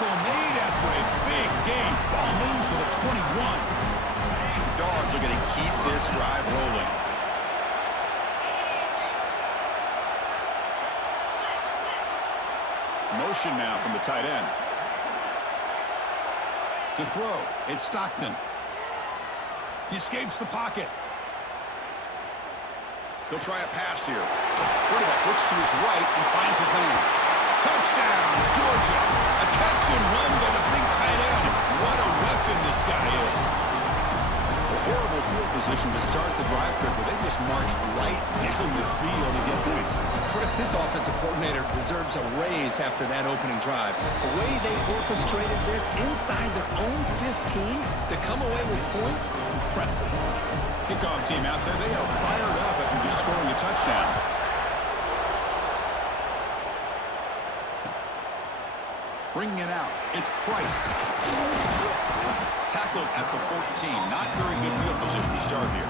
tackle made after a big gain. Ball moves to the 21. The Dogs are going to keep this drive rolling. Motion now from the tight end. To throw, it's Stockton. He escapes the pocket. He'll try a pass here. Quarterback looks to his right and finds his man. Touchdown, Georgia. A catch and run by the big tight end. What a weapon this guy is. A horrible field position to start the drive quick, but they just marched right down the field to get points. Chris, this offensive coordinator deserves a raise after that opening drive. The way they orchestrated this inside their own 15 to come away with points, impressive. Kickoff team out there, they are fired up after just scoring a touchdown. Bringing it out, it's Price. Tackled at the 14. Not very good field position to start here.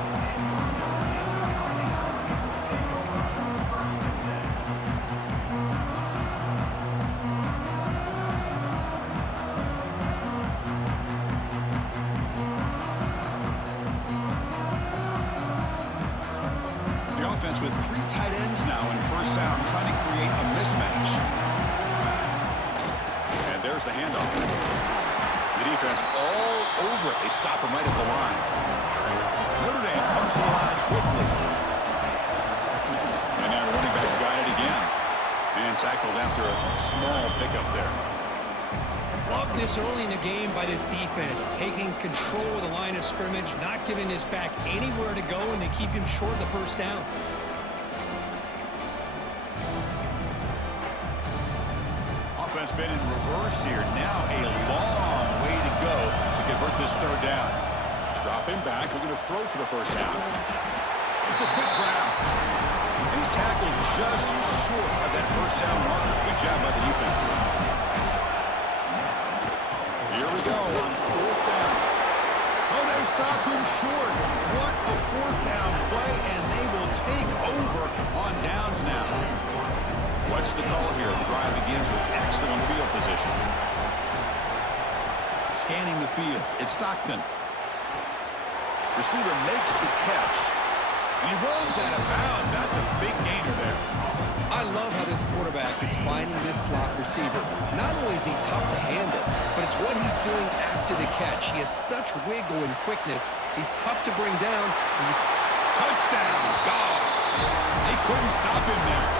The offense with 3 tight ends now in first down, trying to create a mismatch. And there's the handoff. The defense all over it. They stop him right at the line. Notre Dame comes to the line quickly. And now running back's got it again. And tackled after a small pickup there. Love this early in the game by this defense. Taking control of the line of scrimmage, not giving this back anywhere to go, and they keep him short of the first down. Offense been in reverse here. Now a long way to go to convert this third down. Dropping back, looking to throw for the first down. It's a quick grab. And he's tackled just short of that first down marker. Good job by the defense. Here we go on fourth down. Oh, they've stopped him short. What a fourth down play, and they will take over on downs now. What's the call here? The drive begins with excellent field position. Scanning the field, it's Stockton. Receiver makes the catch, and he runs out of bounds. That's a big gainer there. I love how this quarterback is finding this slot receiver. Not only is he tough to handle, but it's what he's doing after the catch. He has such wiggle and quickness. He's tough to bring down. And he's... Touchdown, Dogs. They couldn't stop him there.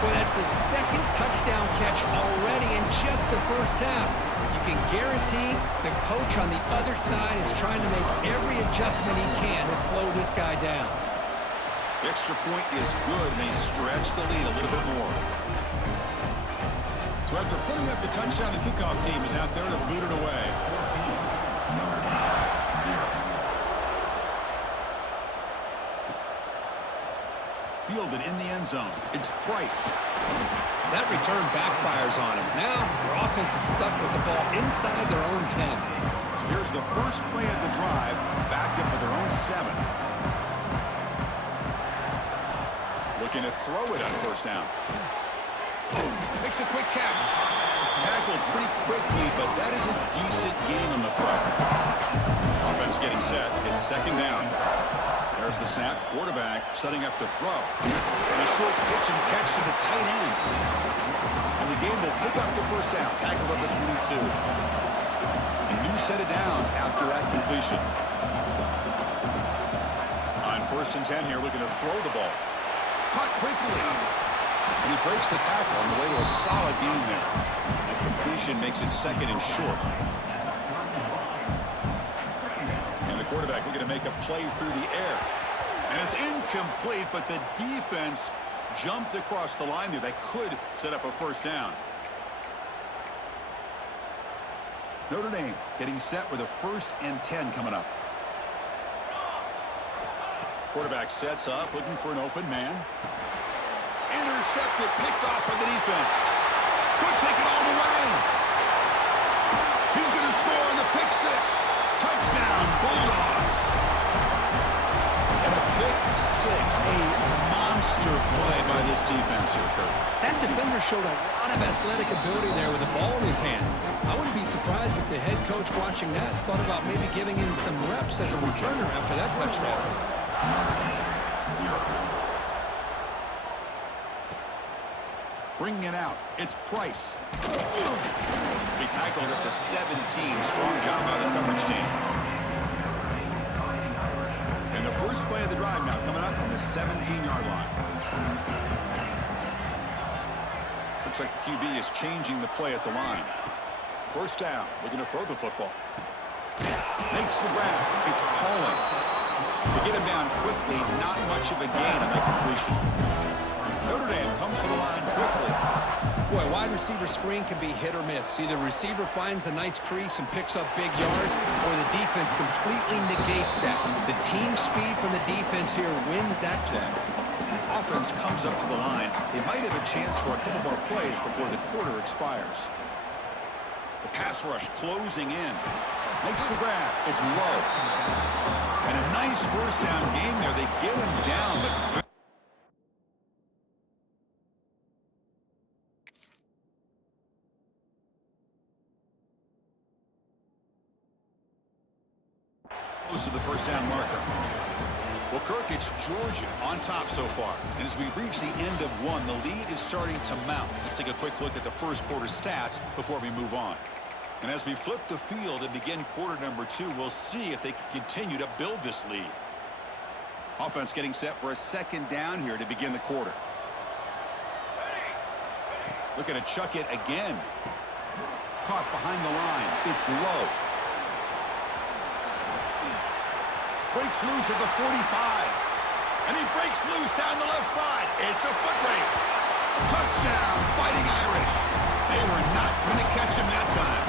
Well, that's his second touchdown catch already in just the first half. You can guarantee the coach on the other side is trying to make every adjustment he can to slow this guy down. The extra point is good, and they stretch the lead a little bit more. So after putting up the touchdown, the kickoff team is out there to boot it away. Fielded in the end zone. It's Price. That return backfires on him. Now their offense is stuck with the ball inside their own 10. So here's the first play of the drive, backed up with their own 7. Looking to throw it on first down. Makes a quick catch. Tackled pretty quickly, but that is a decent gain on the throw. Offense getting set. It's second down. There's the snap. Quarterback setting up to throw. And a short pitch and catch to the tight end. And the game will pick up the first down. Tackled at the 22. A new set of downs after that completion. On first and 10 here, looking to throw the ball. Caught quickly. And he breaks the tackle on the way to a solid gain there. The completion makes it second and short. And the quarterback looking to make a play through the air. And it's incomplete, but the defense jumped across the line there. That could set up a first down. Notre Dame getting set with a first and 10 coming up. Quarterback sets up, looking for an open man. Intercepted, picked off by the defense. Could take it all the way. He's going to score on the pick six. Touchdown, Bulldogs. And a pick six, a monster play by this defense here, Kurt. That defender showed a lot of athletic ability there with the ball in his hands. I wouldn't be surprised if the head coach watching that thought about maybe giving him some reps as a returner after that touchdown. Bringing it out, it's Price. He tackled at the 17. Strong job by the coverage team. And the first play of the drive now coming up from the 17-yard line. Looks like the QB is changing the play at the line. First down, looking to throw the football. Makes the grab. It's Pauling. They get him down quickly, not much of a gain on that completion. Notre Dame comes to the line quickly. Boy, wide receiver screen can be hit or miss. Either receiver finds a nice crease and picks up big yards, or the defense completely negates that. The team speed from the defense here wins that play. Offense comes up to the line. They might have a chance for a couple more plays before the quarter expires. The pass rush closing in. Makes the grab. It's low. And a nice first down gain there. They get him down, but close to the first down marker. Well, Kirk, it's Georgia on top so far. And as we reach the end of one, the lead is starting to mount. Let's take a quick look at the first quarter stats before we move on. And as we flip the field and begin quarter number 2, we'll see if they can continue to build this lead. Offense getting set for a second down here to begin the quarter. Looking to chuck it again. Caught behind the line. It's low. Breaks loose at the 45. And he breaks loose down the left side. It's a foot race. Touchdown, Fighting Irish. They were not going to catch him that time.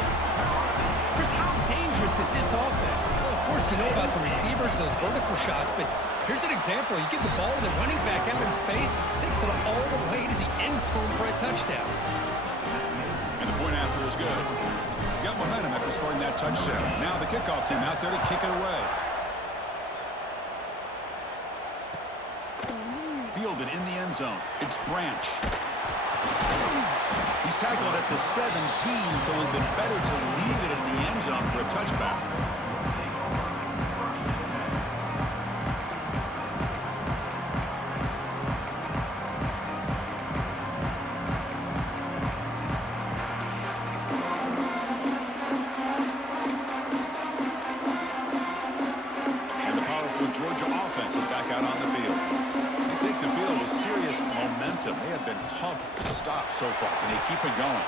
Chris, how dangerous is this offense? Well, of course, you know about the receivers, those vertical shots, but here's an example. You get the ball to the running back out in space, takes it all the way to the end zone for a touchdown. And the point after is good. Got momentum after scoring that touchdown. Now the kickoff team out there to kick it away. Fielded in the end zone. It's Branch. He's tackled at the 17, so it would have been better to leave it in the end zone for a touchback. And the powerful Georgia offense is back out on the field. Take the field with serious momentum. They have been tough to stop so far. Can they keep it going?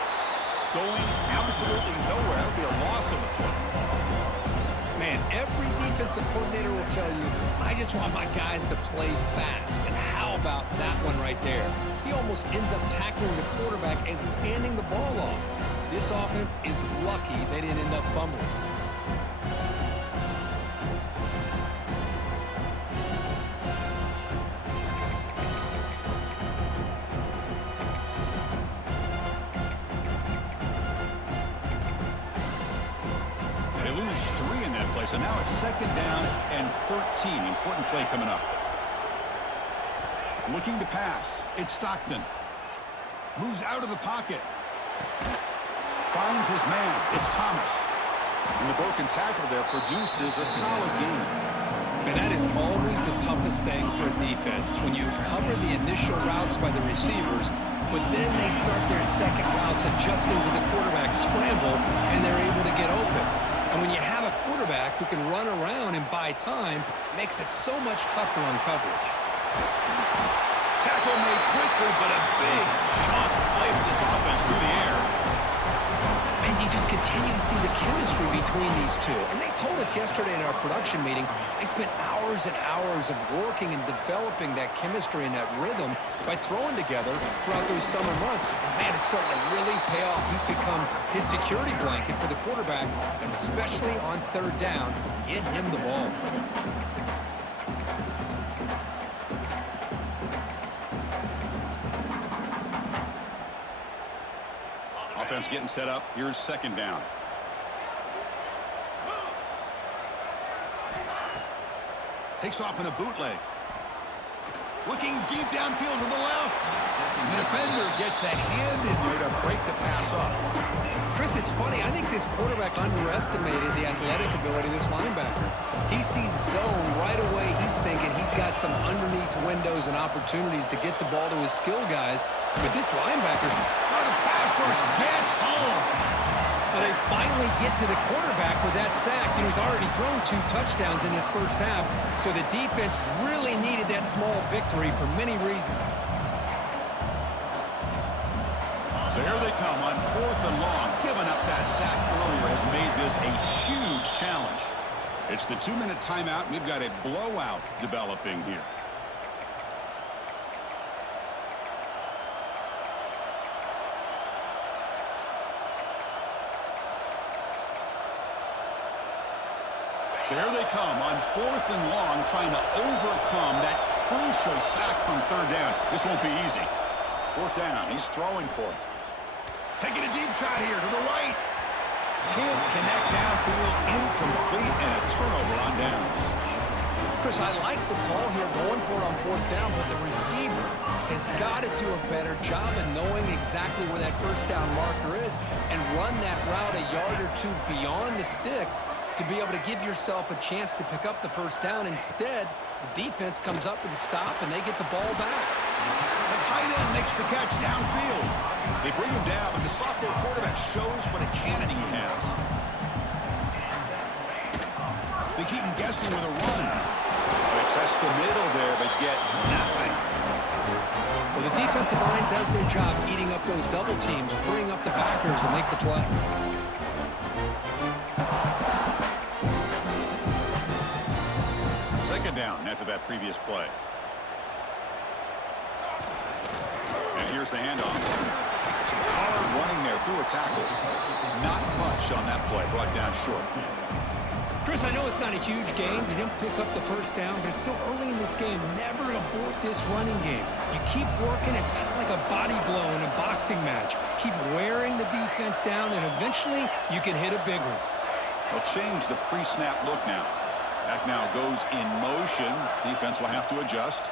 Going absolutely nowhere. That would be a loss on the play. Man, every defensive coordinator will tell you, I just want my guys to play fast. And how about that one right there? He almost ends up tackling the quarterback as he's handing the ball off. This offense is lucky they didn't end up fumbling. So now it's second down and 13. Important play coming up. Looking to pass. It's Stockton. Moves out of the pocket. Finds his man. It's Thomas. And the broken tackle there produces a solid gain. And that is always the toughest thing for a defense, when you cover the initial routes by the receivers, but then they start their second routes adjusting to the quarterback scramble, and they're able to get open. And when you have a quarterback who can run around and buy time, it makes it so much tougher on coverage. Tackle made quickly, but a big chunk play for this offense through the air. And you just continue to see the chemistry between these two. And they told us yesterday in our production meeting, they spent hours and hours of working and developing that chemistry and that rhythm by throwing together throughout those summer months. And man, it's starting to really pay off. He's become his security blanket for the quarterback, and especially on third down, get him the ball. Offense getting set up. Here's second down. Takes off in a bootleg. Looking deep downfield to the left. The defender gets a hand in there to break the pass up. Chris, it's funny. I think this quarterback underestimated the athletic ability of this linebacker. He sees zone right away. He's thinking he's got some underneath windows and opportunities to get the ball to his skill guys. But this linebacker's... Oh, the pass rush gets home. Well, they finally get to the quarterback with that sack. You know, he's already thrown 2 touchdowns in his first half, so the defense really needed that small victory for many reasons. So here they come on 4th and long. Giving up that sack earlier has made this a huge challenge. It's the 2-minute timeout. We've got a blowout developing here. So here they come on 4th and long, trying to overcome that crucial sack on 3rd down. This won't be easy. 4th down, he's throwing for it. Taking a deep shot here to the right. Can't connect downfield, incomplete, and a turnover on downs. Chris, I like the call here going for it on 4th down, but the receiver has got to do a better job of knowing exactly where that 1st down marker is and run that route a yard or 2 beyond the sticks to be able to give yourself a chance to pick up the 1st down. Instead, the defense comes up with a stop and they get the ball back. The tight end makes the catch downfield. They bring him down, but the sophomore quarterback shows what a cannon he has. They keep him guessing with a run. They test the middle there, but get nothing. Well, the defensive line does their job eating up those double teams, freeing up the backers to make the play. Second down after that previous play. And here's the handoff. Some hard running there through a tackle. Not much on that play, brought down short. Chris, I know it's not a huge game. They didn't pick up the 1st down, but it's still early in this game. Never abort this running game. You keep working. It's kind of like a body blow in a boxing match. Keep wearing the defense down, and eventually you can hit a big one. They'll change the pre-snap look now. Back now goes in motion. Defense will have to adjust.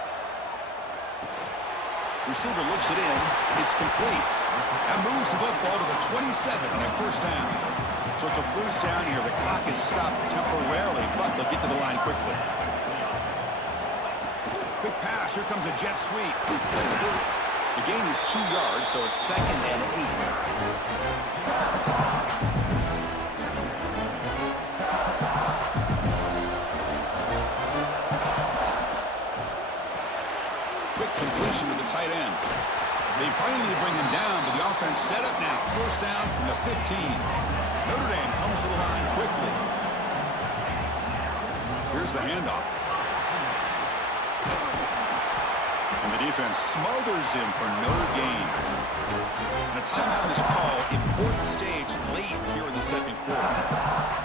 Receiver looks it in. It's complete. And moves the football to the 27 on a 1st down. So it's a 1st down here. The clock is stopped temporarily, but they'll get to the line quickly. Quick pass. Here comes a jet sweep. The gain is 2 yards, so it's 2nd and 8. Quick completion to the tight end. They finally bring him down, but the offense set up now. 1st down from the 15. Notre Dame comes to the line quickly. Here's the handoff. And the defense smothers him for no gain. And a timeout is called. Important stage late here in the 2nd quarter.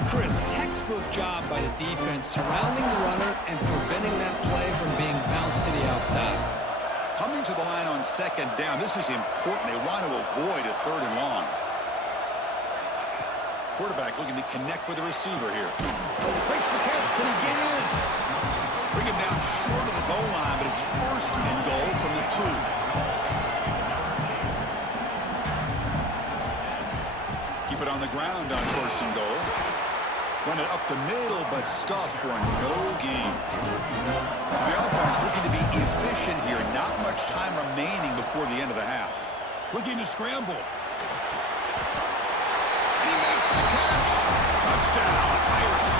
Chris, textbook job by the defense surrounding the runner and preventing that play from being bounced to the outside. Coming to the line on 2nd down, this is important. They want to avoid a 3rd and long. Quarterback looking to connect with the receiver here. Makes the catch. Can he get in? Bring him down short of the goal line, but it's 1st and goal from the 2. Keep it on the ground on 1st and goal. Run it up the middle, but stuffed for no gain. So the offense looking to be efficient here. Not much time remaining before the end of the half. Looking to scramble. And he makes the catch. Touchdown, Irish.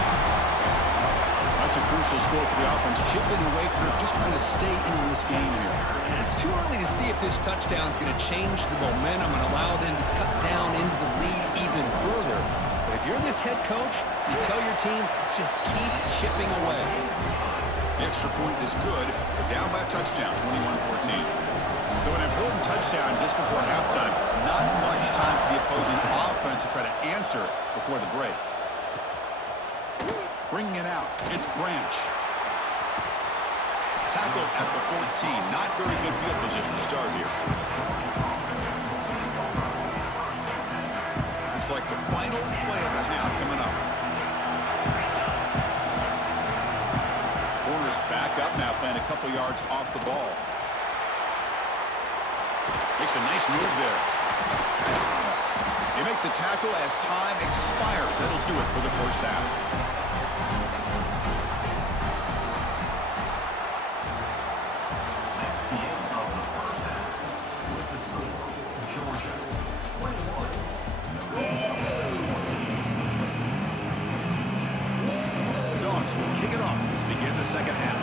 That's a crucial score for the offense. Chipping away, Kirk, just trying to stay in this game here. And it's too early to see if this touchdown is going to change the momentum and allow them to cut down into the lead even further. But if you're this head coach, you tell your team, let's just keep chipping away. The extra point is good. They're down by a touchdown, 21-14. So an important touchdown just before halftime. Not much time for the opposing offense to try to answer before the break. Bringing it out, it's Branch. Tackle at the 14. Not very good field position to start here. Looks like the final play of the half coming up. Corner's back up now, playing a couple yards off the ball. Makes a nice move there. They make the tackle as time expires. That'll do it for the first half. Dogs will kick it off to begin the second half.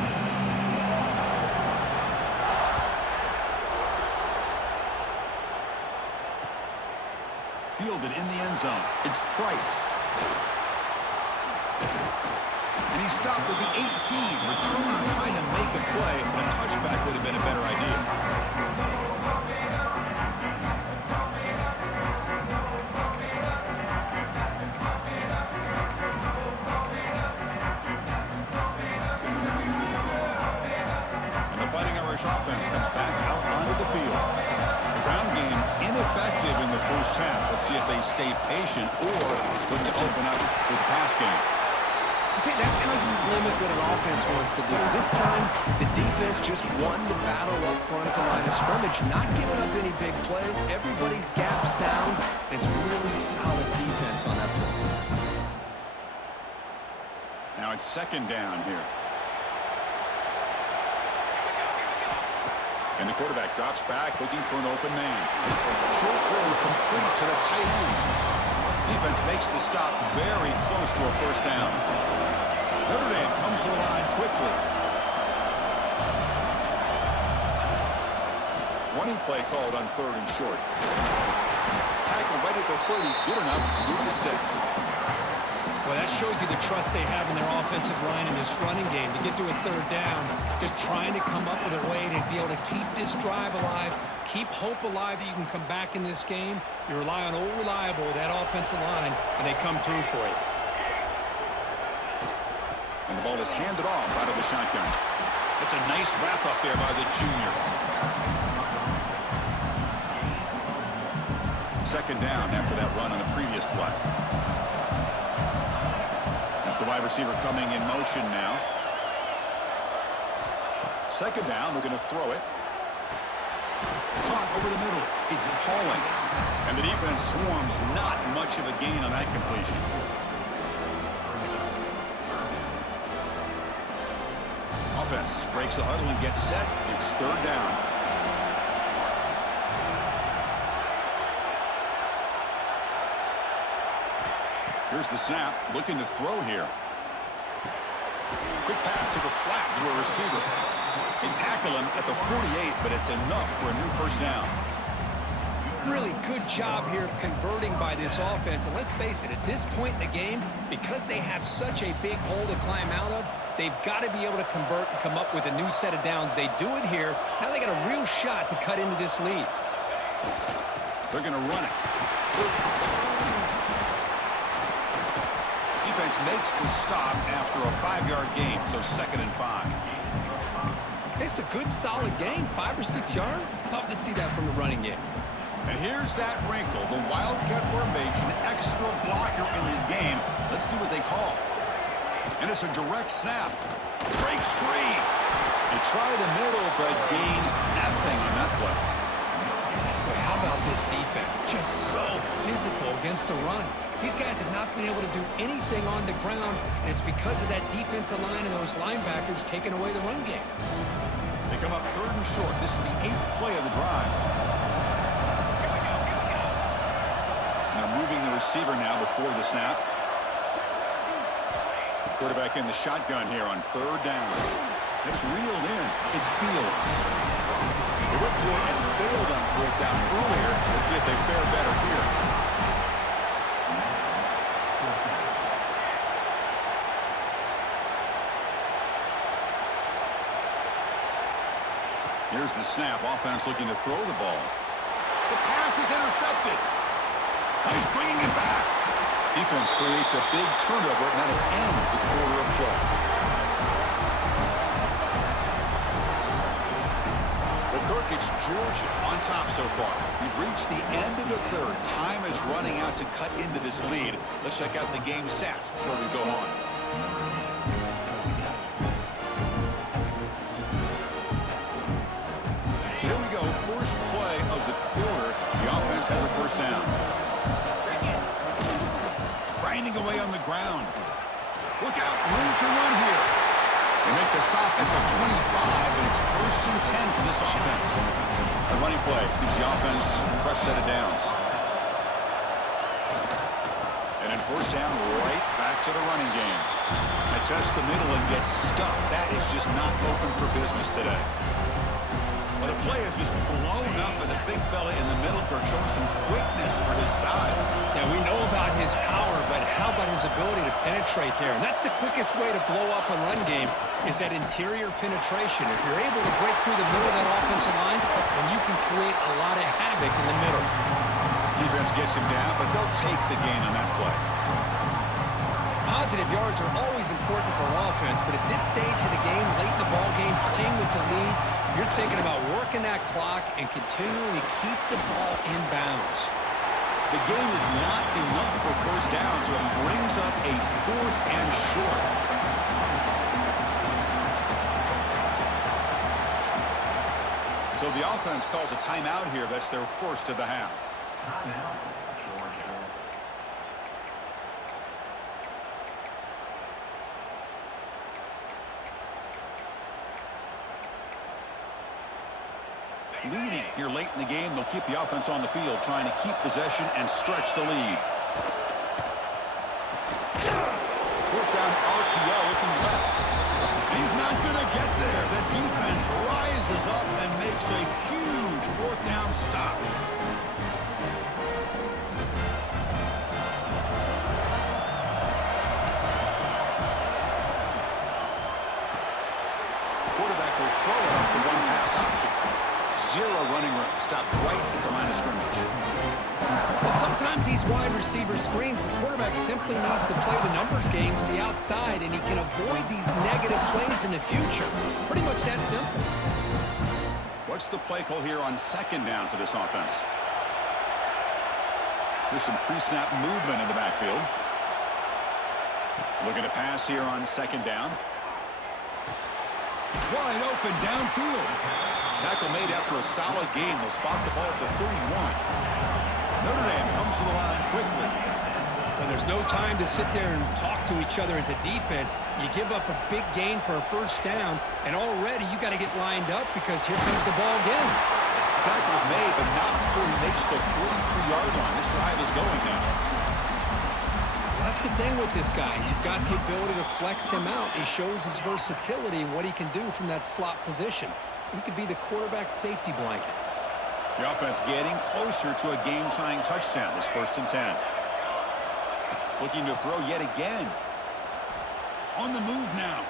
Fielded in the end zone. It's Price. And he stopped with the 18. Returner trying to make a play, but a touchback would have been a better idea. And the Fighting Irish offense comes back out onto the field. The ground game ineffective in the first half. Let's see if they stay patient or look to open up with the pass game. See, that's how you limit what an offense wants to do. This time, the defense just won the battle up front at the line of scrimmage, not giving up any big plays. Everybody's gap sound, and it's really solid defense on that play. Now it's second down here. And the quarterback drops back, looking for an open man. Short throw complete to the tight end. Defense makes the stop very close to a first down. Notre Dame comes to the line quickly. Running play called on 3rd and short. Tackle right at the 30, good enough to move the sticks. Well, that shows you the trust they have in their offensive line in this running game. To get to a 3rd down, just trying to come up with a way to be able to keep this drive alive, keep hope alive that you can come back in this game. You rely on Old Reliable, that offensive line, and they come through for you. And the ball is handed off out of the shotgun. That's a nice wrap up there by the junior. Second down after that run on the previous play. That's the wide receiver coming in motion now. Second down, we're going to throw it. Caught over the middle. It's Pauling. And the defense swarms, not much of a gain on that completion. Offense breaks the huddle and gets set. It's 3rd down. Here's the snap, looking to throw here. Quick pass to the flat to a receiver. They tackle him at the 48, but it's enough for a new first down. Really good job here of converting by this offense. And let's face it, at this point in the game, because they have such a big hole to climb out of, they've got to be able to convert and come up with a new set of downs. They do it here. Now they got a real shot to cut into this lead. They're going to run it. Defense makes the stop after a 5-yard gain, so 2nd and 5. It's a good, solid game, 5 or 6 yards. Love to see that from the running game. And here's that wrinkle, the Wildcat formation, extra blocker in the game. Let's see what they call. And it's a direct snap. Breaks free. They try the middle, but gain nothing on that play. But how about this defense? Just so physical against the run. These guys have not been able to do anything on the ground, and it's because of that defensive line and those linebackers taking away the run game. They come up 3rd and short. This is the 8th play of the drive. They're moving the receiver now before the snap. Quarterback in the shotgun here on 3rd down. It's reeled in. It's Fields. They went for it and failed on 4th down earlier. Let's see if they fare better here. Here's the snap. Offense looking to throw the ball. The pass is intercepted. He's bringing it back. Defense creates a big turnover, and that'll end the quarter of play. Well, Kirk, it's Georgia on top so far. We've reached the end of the 3rd. Time is running out to cut into this lead. Let's check out the game stats before we go on. So here we go. First play of the quarter. The offense has a first down. grinding away on the ground. Look out, room to run here. They make the stop at the 25, and it's 1st and 10 for this offense. A running play gives the offense a fresh set of downs. And then 1st down, right back to the running game. They test the middle and get stuffed. That is just not open for business today. But a play is just blown up by the big fella in the middle, Kirk, showing some quickness for his size. Yeah, we know about his power, but how about his ability to penetrate there? And that's the quickest way to blow up a run game, is that interior penetration. If you're able to break through the middle of that offensive line, then you can create a lot of havoc in the middle. Defense gets him down, but they'll take the gain on that play. Positive yards are always important for an offense, but at this stage of the game, late in the ball game, playing with the lead, you're thinking about working that clock and continuing to keep the ball in bounds. The gain is not enough for 1st down, so it brings up a 4th and short. So the offense calls a timeout here. That's their 1st of the half. Timeout, Georgia. Leading here late in the game, they'll keep the offense on the field, trying to keep possession and stretch the lead. 4th down, RPO looking left. He's not going to get there. The defense rises up and makes a huge 4th down stop. Quarterback will throw it off the one-pass option. 0 running room. Stop right at the line of scrimmage. Well, sometimes these wide receiver screens, the quarterback simply needs to play the numbers game to the outside, and he can avoid these negative plays in the future. Pretty much that simple. What's the play call here on 2nd down for this offense? There's some pre-snap movement in the backfield. Looking to pass here on 2nd down. Wide open downfield. Tackle made after a solid gain. They'll spot the ball at the 31. Notre Dame comes to the line quickly. Well, there's no time to sit there and talk to each other as a defense. You give up a big gain for a 1st down, and already you got to get lined up because here comes the ball again. Tackle's made, but not before he makes the 43-yard line. This drive is going now. That's the thing with this guy. You've got the ability to flex him out. He shows his versatility and what he can do from that slot position. He could be the quarterback's safety blanket. The offense getting closer to a game-tying touchdown. This 1st and 10. Looking to throw yet again. On the move now.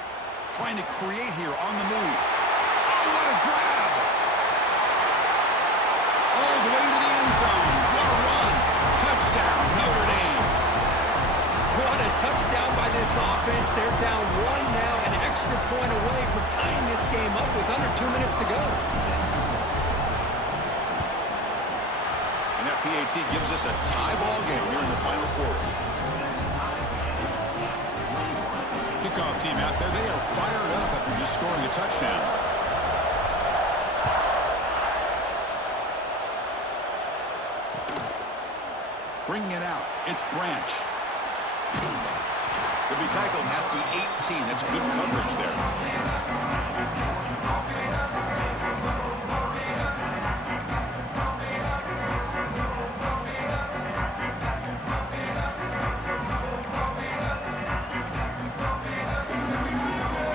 Trying to create here on the move. Oh, what a grab! All the way to the end zone. What a run. Touchdown, Notre Dame. What a touchdown by this offense. They're down 1 now, an extra point away from tying this game up with under 2 minutes to go. And that PAT gives us a tie ball game here in the final quarter. Kickoff team out there, they are fired up after just scoring a touchdown. Bringing it out, it's Branch. He'll be tackled at the 18. That's good coverage there.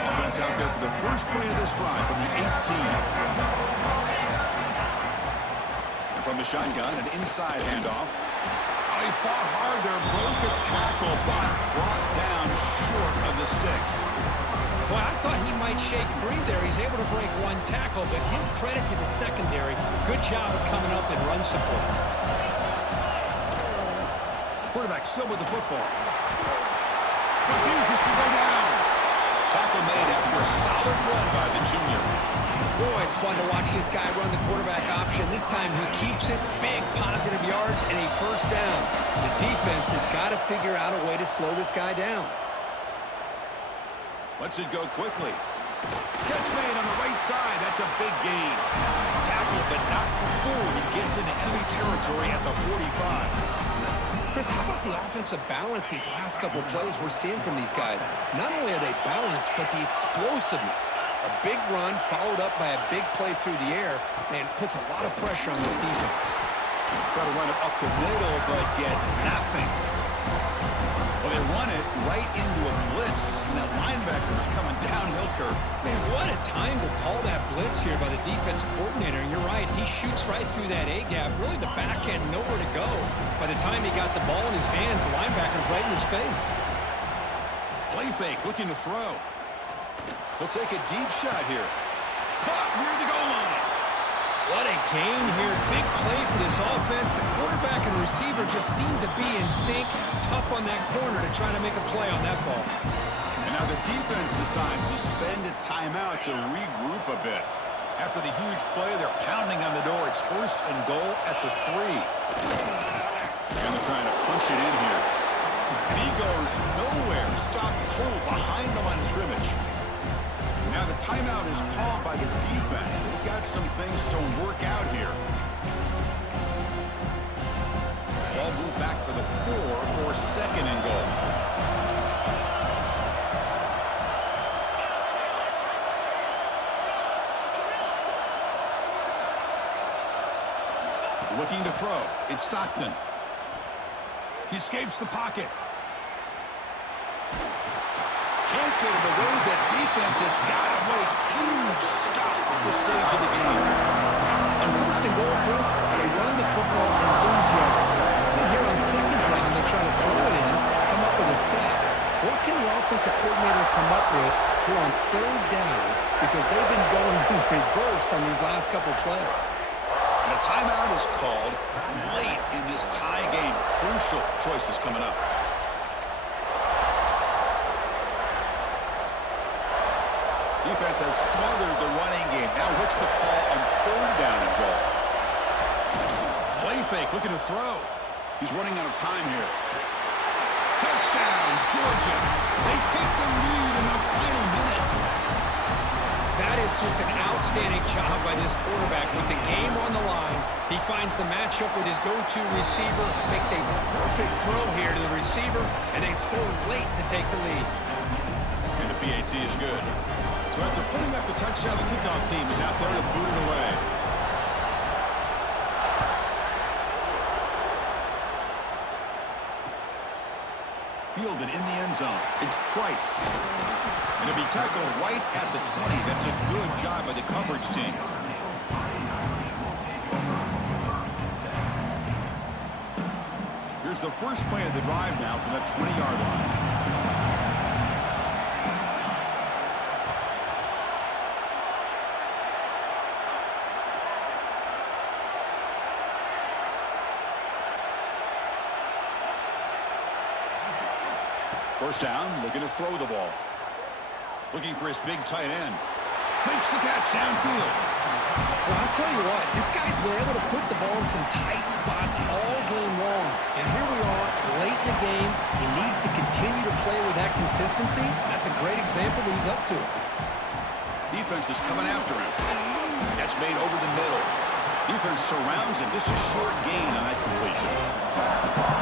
Offense out there for the first play of this drive from the 18. And from the shotgun, an inside handoff. He fought hard there, broke a tackle, but brought down short of the sticks. Well, I thought he might shake free there. He's able to break 1 tackle, but give credit to the secondary. Good job of coming up and run support. Quarterback still with the football. Refuses to go down. Tackle made after a solid run by the junior. Boy, it's fun to watch this guy run the quarterback option. This time he keeps it, big positive yards, and a 1st down. The defense has got to figure out a way to slow this guy down. Lets it go quickly. Catch made on the right side. That's a big gain. Tackled, but not before he gets into enemy territory at the 45. Chris, how about the offensive balance these last couple plays we're seeing from these guys? Not only are they balanced, but the explosiveness. A big run followed up by a big play through the air, and puts a lot of pressure on this defense. Try to run it up the middle, but get nothing. Well, they run it right into a blitz, and that linebacker was coming downhill, Kirk. Man, what a time to call that blitz here by the defensive coordinator. And you're right, he shoots right through that A-gap. Really, the back end nowhere to go. By the time he got the ball in his hands, the linebacker's right in his face. Play fake, looking to throw. He'll take a deep shot here. Caught near the goal line. What a gain here. Big play for this offense. The quarterback and receiver just seem to be in sync. Tough on that corner to try to make a play on that ball. And now the defense decides to spend a timeout to regroup a bit. After the huge play, they're pounding on the door. It's 1st and goal at the 3. And they're trying to punch it in here. And he goes nowhere. Stopped cold behind the line of scrimmage. Now the timeout is called by the defense. They've got some things to work out here. Ball moved back to the 4 for 2nd and goal. Looking to throw. It's Stockton. He escapes the pocket. Can't get it away. The defense has got away. Huge stop at this stage of the game. On 1st and goal, Chris, they run the football and lose yards. Then here on 2nd down, they try to throw it in, come up with a sack. What can the offensive coordinator come up with here on 3rd down? Because they've been going in reverse on these last couple plays. And a timeout is called late in this tie game. Crucial choices coming up. Defense has smothered the running game. Now what's the call on 3rd down and goal? Play fake, looking to throw. He's running out of time here. Touchdown, Georgia. They take the lead in the final minute. That is just an outstanding job by this quarterback. With the game on the line, he finds the matchup with his go-to receiver, makes a perfect throw here to the receiver, and they score late to take the lead. And the PAT is good. So after putting up the touchdown, the kickoff team is out there to boot it away. Fielded in the end zone. It's Price. And it'll be tackled right at the 20. That's a good job by the coverage team. Here's the first play of the drive now from the 20-yard line. First down, looking to throw the ball. Looking for his big tight end. Makes the catch downfield. Well, I'll tell you what, this guy's been able to put the ball in some tight spots all game long. And here we are, late in the game. He needs to continue to play with that consistency. That's a great example that he's up to it. Defense is coming after him. Catch made over the middle. Defense surrounds him. Just a short gain on that completion.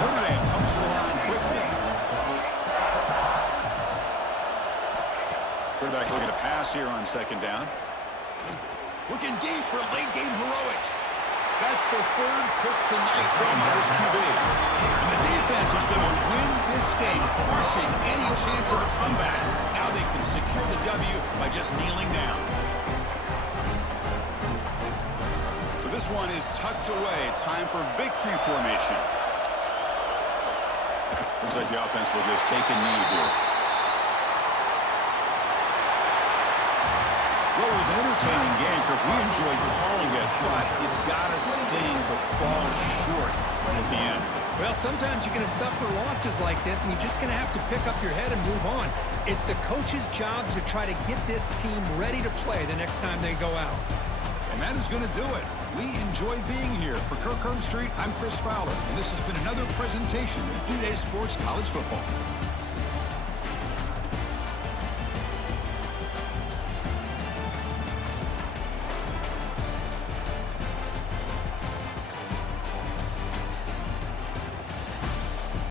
Notre Dame comes to the line quickly. Quarterback looking to pass here on 2nd down. Looking deep for late game heroics. That's the 3rd pick tonight from this QB. And the defense is going to win this game, crushing any chance of a comeback. Now they can secure the W by just kneeling down. So this one is tucked away. Time for victory formation. Looks like the offense will just take a knee here. Well, it was an entertaining game, Kirk. We enjoyed calling it, but it's got to sting to fall short at the end. Well, sometimes you're going to suffer losses like this, and you're just going to have to pick up your head and move on. It's the coach's job to try to get this team ready to play the next time they go out. And that is going to do it. We enjoyed being here. For Kirk Herbstreit, I'm Chris Fowler, and this has been another presentation of D-Day Sports College Football.